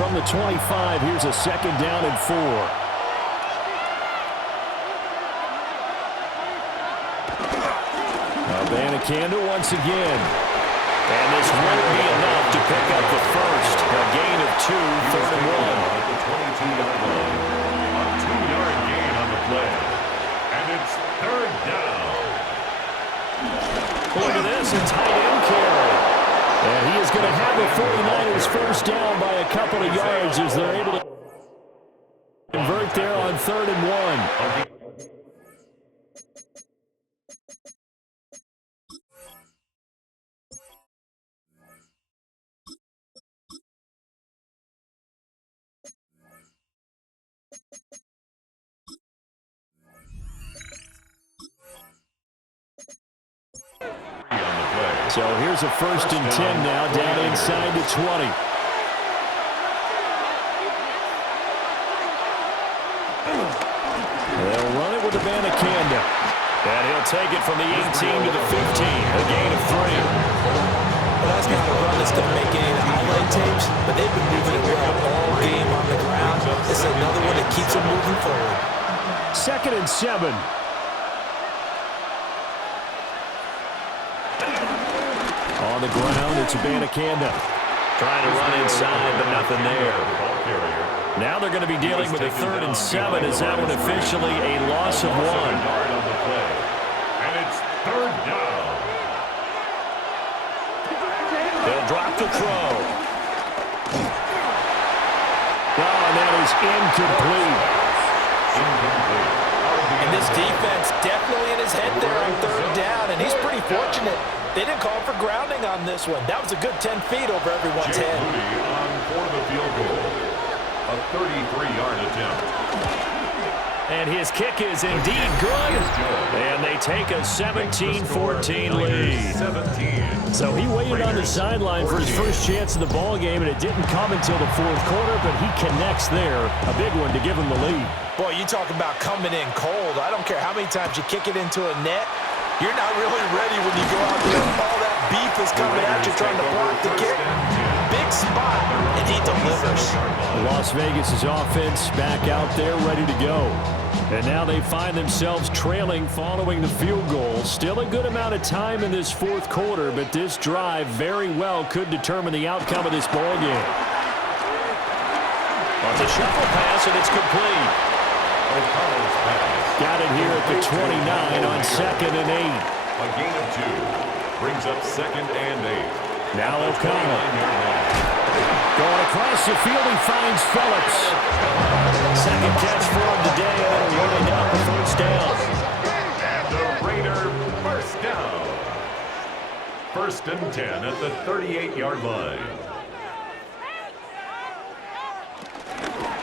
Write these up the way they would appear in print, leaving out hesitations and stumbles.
From the 25, here's a second down and 4. Abanikanda once again. And this won't be enough to pick up the first. A gain of 2, 3rd and 1. At the 22-yard line. A 2-yard gain on the play. And it's 3rd down. Look at this, a tight end carry. And he is going to have the 49ers first down by a couple of yards as they're able to convert there on 3rd and 1. So here's a 1st and 10 now, down inside the 20. They'll run it with Abanikanda. And he'll take it from the 18 to the 15, a gain of 3. Well, that's not a run that's going to make any of the highlight tapes, but they've been moving it well all game on the ground. It's another one that keeps them moving forward. 2nd and 7. On the ground, it's Abanikanda. Trying to run inside, but nothing there. Now they're going to be dealing with a 3rd and 7 as that one officially a loss of 1. And it's 3rd down. They'll drop the throw. Oh, and that is incomplete. And this defense definitely in his head there on 3rd down, and he's pretty fortunate. They didn't call for grounding on this one. That was a good 10 feet over everyone's head. On for the field goal. A 33-yard attempt. And his kick is indeed good. And they take a 17-14 lead. So he waited on the sideline for his first chance in the ball game, and it didn't come until the 4th quarter, but he connects there. A big one to give him the lead. Boy, you talk about coming in cold. I don't care how many times you kick it into a net. You're not really ready when you go out there. All that beef is coming at you trying to block the kick. Big spot, and he delivers. Las Vegas' offense back out there ready to go. And now they find themselves trailing following the field goal. Still a good amount of time in this 4th quarter, but this drive very well could determine the outcome of this ball game. On the shuffle pass, and it's complete. O'Connell's pass. Got it here at the 29 on 2nd and 8. A gain of 2. Brings up 2nd and 8. Now O'Connell. Going across the field, he finds Phillips. Second catch for him today, and it'll wind up a 1st down. And the Raider first down. 1st and 10 at the 38-yard line.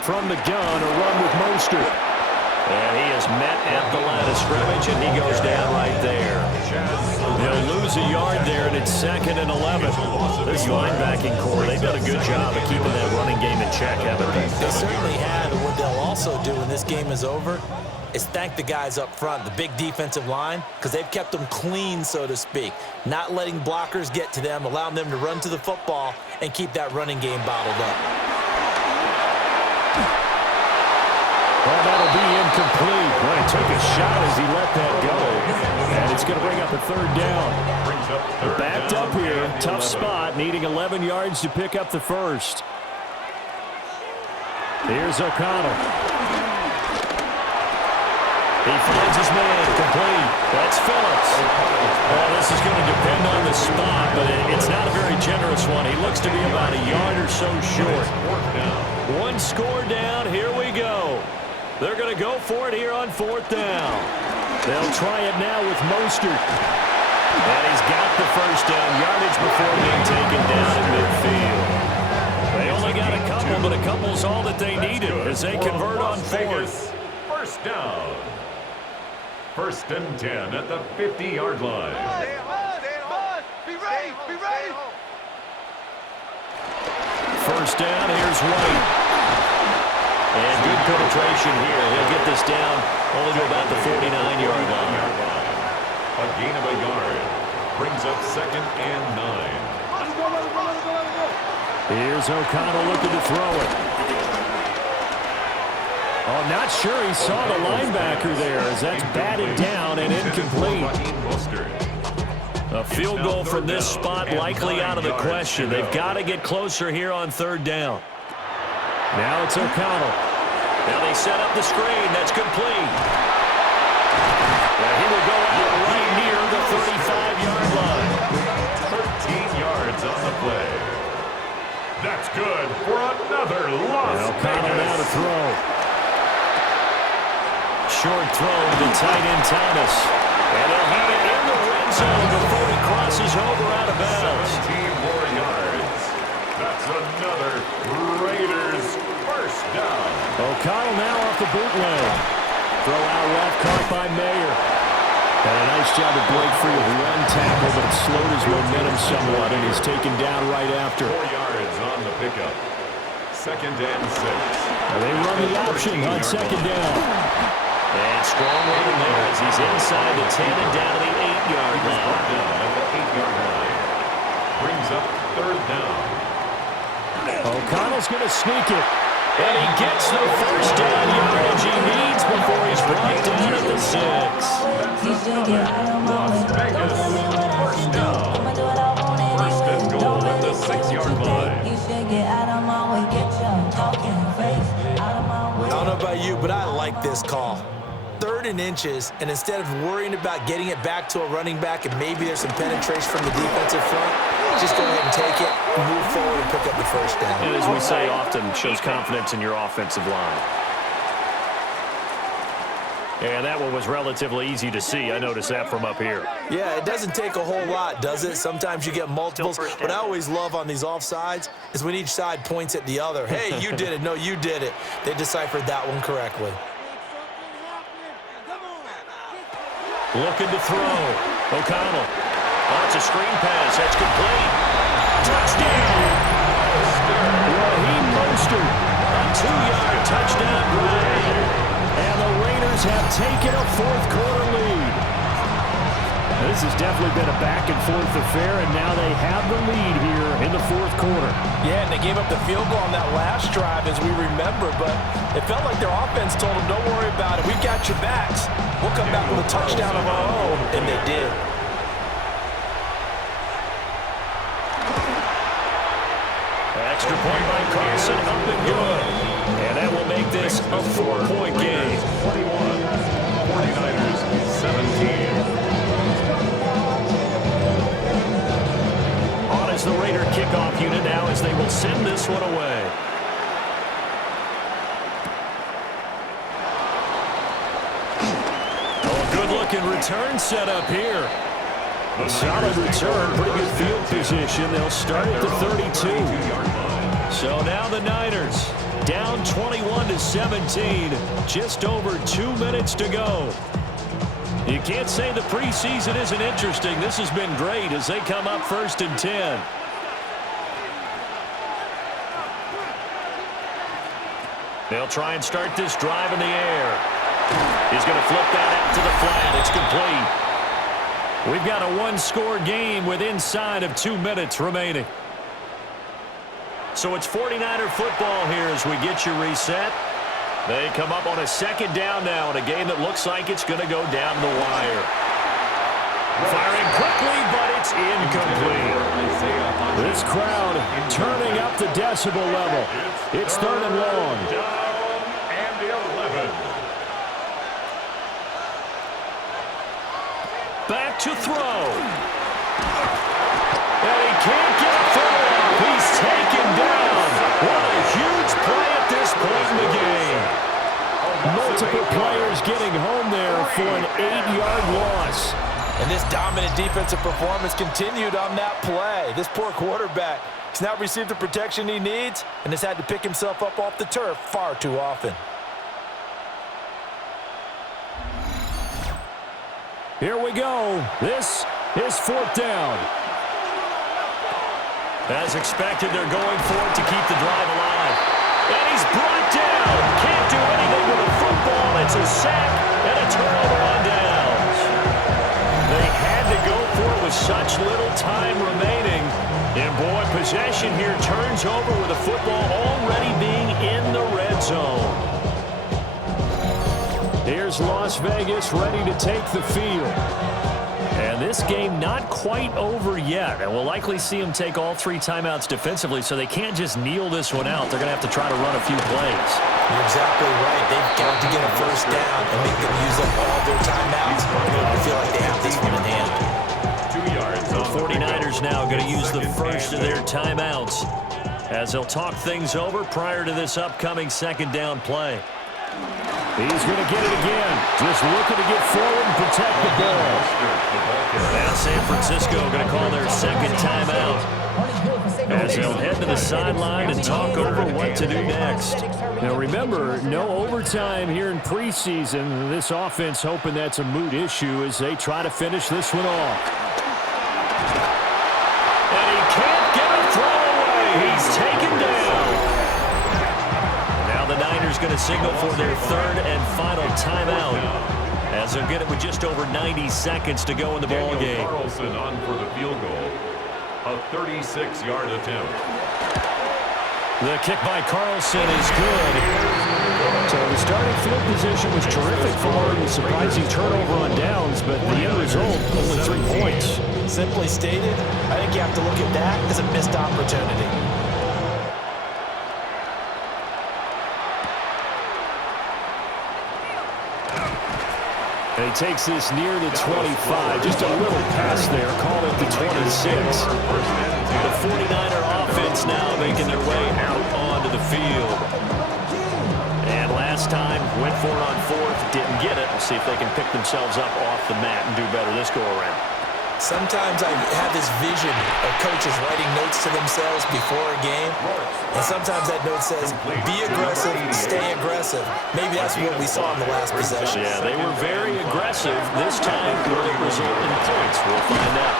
From the gun, a run with Mostert. And he is met at the line of scrimmage, and he goes down right there. They'll lose a yard there, and it's 2nd and 11. This linebacking core, they've done a good job of keeping that running game in check, haven't they? They certainly have, and what they'll also do when this game is over is thank the guys up front, the big defensive line, because they've kept them clean, so to speak, not letting blockers get to them, allowing them to run to the football and keep that running game bottled up. Well, that'll be incomplete. Well, he took a shot as he let that go. And it's going to bring up a 3rd down. Backed up here. Tough spot, needing 11 yards to pick up the first. Here's O'Connell. He finds his man. Complete. That's Phillips. Well, this is going to depend on the spot, but it's not a very generous one. He looks to be about a yard or so short. One score down. Here we go. They're going to go for it here on 4th down. They'll try it now with Mostert. And he's got the first down yardage before being taken down in midfield. They only got a couple, but a couple's all that they needed as they convert on 4th. First down. 1st and 10 at the 50-yard line. Be ready, be ready. First down, here's White. And good penetration here. He'll get this down only to about the 49-yard line. A gain of a yard. Brings up 2nd and 9. Here's O'Connell looking to throw it. Oh, not sure he saw the linebacker there as that's batted down and incomplete. A field goal from this spot likely out of the question. They've got to get closer here on third down. Now it's O'Connell. Now they set up the screen. That's complete. He will go out right near the 35-yard line. 13 yards on the play. That's good for another loss. O'Connell now to throw. Short throw to tight end Thomas. And he'll have it in the red zone before he crosses over out of bounds. 17 more yards. That's another Raiders first down. O'Connell now off the bootleg. Throw out left, caught by Mayer. And a nice job to break free of one tackle, but it slowed his momentum somewhat, and he's taken down right after. 4 yards on the pickup. 2nd and 6. They run the option on 2nd down. And strong run there as he's inside the 10 and down to the 8-yard line. Down at the 8-yard line. Brings up 3rd down. O'Connell's going to sneak it. And he gets the first down yardage he needs before he's brought down at the 6. That's another Las Vegas first down. 1st and goal at the 6-yard line. I don't know about you, but I like this call. 3rd and inches, and instead of worrying about getting it back to a running back and maybe there's some penetration from the defensive front, just go ahead and take it, move forward, and pick up the first down. And as we say often, shows confidence in your offensive line. And that one was relatively easy to see. I noticed that from up here. Yeah, it doesn't take a whole lot, does it? Sometimes you get multiples. What I always love on these offsides is when each side points at the other. Hey, you did it. No, you did it. They deciphered that one correctly. Looking to throw. O'Connell. Oh, it's a screen pass. That's complete. Touchdown. Raheem Mostert. A 2-yard touchdown grab. And the Raiders have taken a 4th-quarter lead. This has definitely been a back-and-forth affair, and now they have the lead here in the 4th quarter. Yeah, and they gave up the field goal on that last drive, as we remember, but it felt like their offense told them, don't worry about it. We've got your backs. We'll come back with a touchdown of our own, and they did. Extra point by Carson, up and good. And that will make this a 4-point game. 21, 49ers 17. On as the Raider kickoff unit now as they will send this one away. Oh, good-looking return set up here. A solid return, pretty good field position. They'll start at the 32. So now the Niners down 21-17. Just over 2 minutes to go. You can't say the preseason isn't interesting. This has been great as they come up 1st and 10. They'll try and start this drive in the air. He's going to flip that out to the flat. It's complete. We've got a 1-score game with inside of 2 minutes remaining. So it's 49er football here as we get you reset. They come up on a 2nd down now in a game that looks like it's going to go down the wire. Firing quickly, but it's incomplete. This crowd turning up the decibel level. It's 3rd and long. Down and 11. Back to throw. And he can't get a throw off. He's taken down. What a huge play at this point in the game. Multiple players getting home there for an 8-yard loss. And this dominant defensive performance continued on that play. This poor quarterback has now received the protection he needs and has had to pick himself up off the turf far too often. Here we go. This is 4th down. As expected, they're going for it to keep the drive alive. And he's brought down. Can't do anything with a football. It's a sack and a turnover on downs. They had to go for it with such little time remaining. And boy, possession here turns over with the football already being in the red zone. Here's Las Vegas ready to take the field. And this game not quite over yet. And we'll likely see them take all 3 timeouts defensively, so they can't just kneel this one out. They're going to have to try to run a few plays. You're exactly right. They've got to get a first down and make them use up all their timeouts in order to feel like they have this one in hand. 2 yards. The 49ers now going to use the first of their timeouts as they'll talk things over prior to this upcoming second down play. He's going to get it again. Just looking to get forward and protect the ball. Now San Francisco going to call their second timeout as they'll head to the sideline and talk over what to do next. Now remember, no overtime here in preseason. This offense hoping that's a moot issue as they try to finish this one off. And he can't get a throw away. He's taken down. Now the Niners going to signal for their third and final timeout as they'll get it with just over 90 seconds to go in the ball game. Carlson on for the field goal. A 36-yard attempt. The kick by Carlson is good. So the starting field position was terrific for him. Surprising turnover on downs, but the end result, only 3 points. Simply stated, I think you have to look at that as a missed opportunity. And he takes this near the 25. Just a little pass there. Call it the 26. The 49er offense now making their way out onto the field. And last time, went for it on fourth, didn't get it. We'll see if they can pick themselves up off the mat and do better this go-around. Sometimes I have this vision of coaches writing notes to themselves before a game, and sometimes that note says, be aggressive, stay aggressive. Maybe that's what we saw in the last possession. Yeah, they were very aggressive. This time, will it result in points? We'll find out.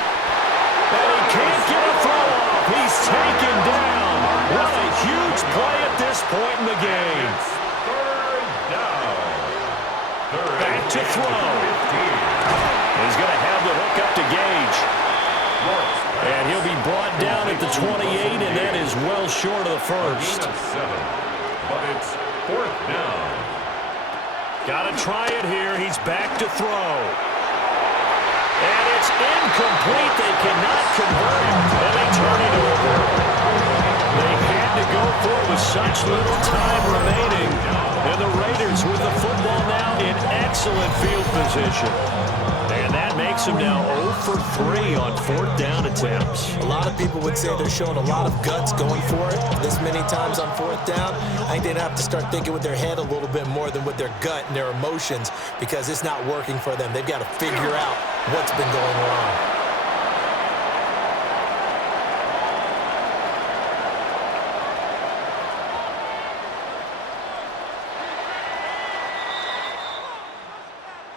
And he can't get a throw off. He's taken down. What a huge play at this point in the game. Third down. Back to throw. He's going to have the hook up to Gage. And he'll be brought down at the 28, and that is well short of the first. But it's fourth down. Got to try it here. He's back to throw. And it's incomplete. They cannot convert it, and they turn it over. They had to go for it with such little time remaining. And the Raiders with the football now in excellent field position. And that makes them now 0 for 3 on fourth down attempts. A lot of people would say they're showing a lot of guts going for it this many times on fourth down. I think they'd have to start thinking with their head a little bit more than with their gut and their emotions, because it's not working for them. They've got to figure out what's been going wrong.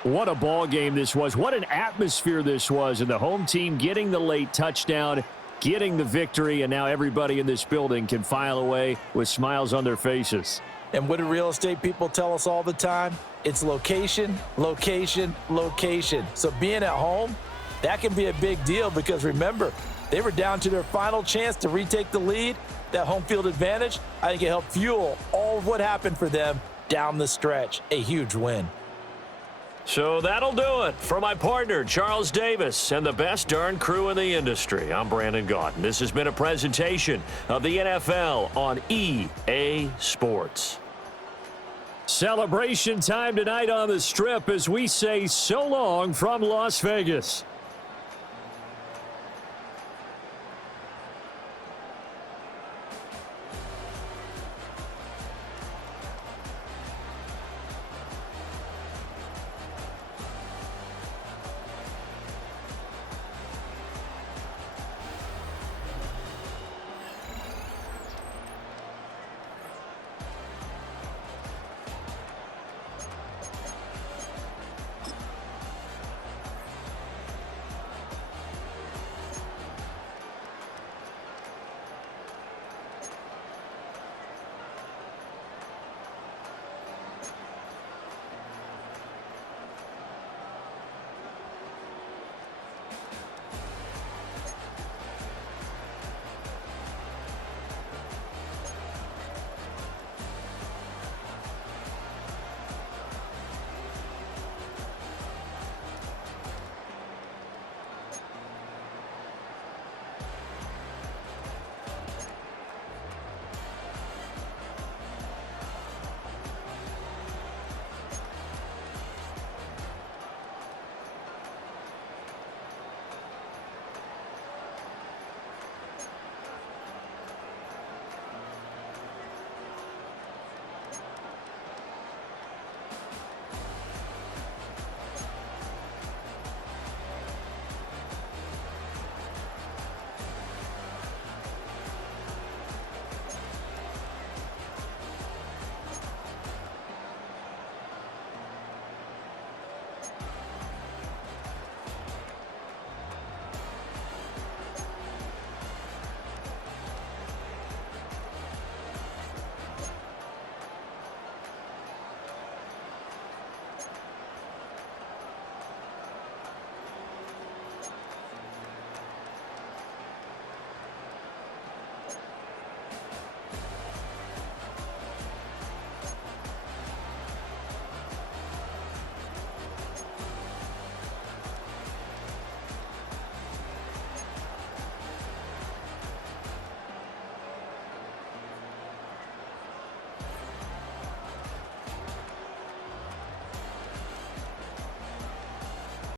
What a ball game this was. What an atmosphere this was. And the home team getting the late touchdown, getting the victory, and now everybody in this building can file away with smiles on their faces. And what do real estate people tell us all the time? It's location, location, location. So being at home, that can be a big deal, because remember, they were down to their final chance to retake the lead. That home field advantage, I think it helped fuel all of what happened for them down the stretch. A huge win. So that'll do it for my partner, Charles Davis, and the best darn crew in the industry. I'm Brandon Gaudin. This has been a presentation of the NFL on EA Sports. Celebration time tonight on the Strip as we say so long from Las Vegas.